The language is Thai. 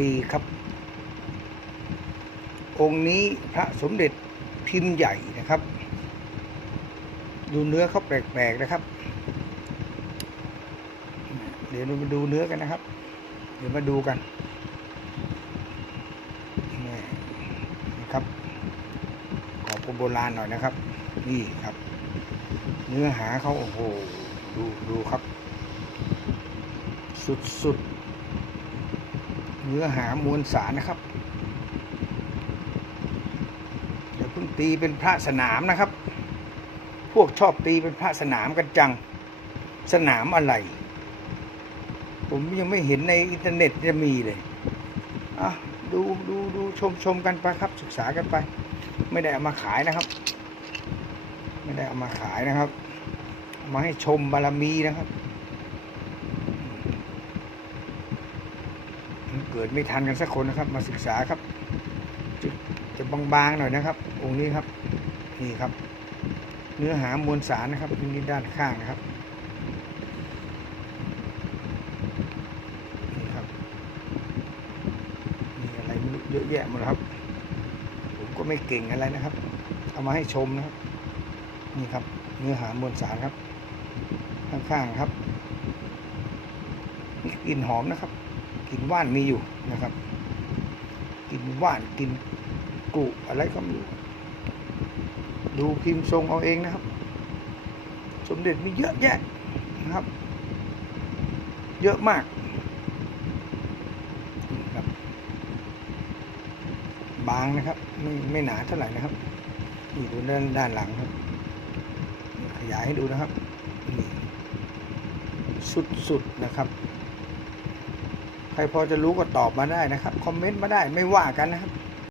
ดีครับ องค์นี้พระสมเด็จพิมพ์ใหญ่นะครับ ดูเนื้อเขาแปลกๆนะครับ เดี๋ยวเรามาดูเนื้อกันนะครับ เดี๋ยวมาดูกันนี่นะครับขอบโบราณหน่อยนะครับ นี่ครับ เนื้อหาเขาโอ้โหดูดูครับ สุดสุด เนื้อหามวลสารนะครับอย่าเพิ่งตีเป็นพระสนามนะครับ พวกชอบตีเป็นพระสนามกันจัง สนามอะไร ผมยังไม่เห็นในอินเทอร์เน็ตจะมีเลยอะดูดูดูชมชมกันไปครับ ศึกษากันไป ไม่ได้เอามาขายนะครับ ไม่ได้เอามาขายนะครับ มาให้ชมบารมีนะครับ กิดไม่ทันกันสักคนนะครับ มาศึกษาครับ จะจะบางๆหน่อยนะครับ องค์นี้ครับนี่ครับ เนื้อหามวลสารนะครับนี่ด้านข้างนะครับนี่ครับมีอะไรเยอะแยะหมดครับ ผมก็ไม่เก่งอะไรนะครับ เอามาให้ชมนะครับ นี่ครับ เนื้อหามวลสารครับ ข้างๆครับกลิ่นหอมนะครับ กลิ่นว่านมีอยู่นะครับกลิ่นว่านกลิ่นกุอะไรก็ไม่รู้ดูพิมพ์ทรงเอาเองนะครับ สมเด็จมีเยอะแยะนะครับ เยอะมากครับบางนะครับไม่ไม่หนาเท่าไหร่นะครับนี่ดูด้านด้านหลังครับ ขยายให้ดูนะครับนี่สุดๆนะครับ ใครพอจะรู้ก็ตอบมาได้นะครับ คอมเมนต์มาได้ไม่ว่ากันนะครับ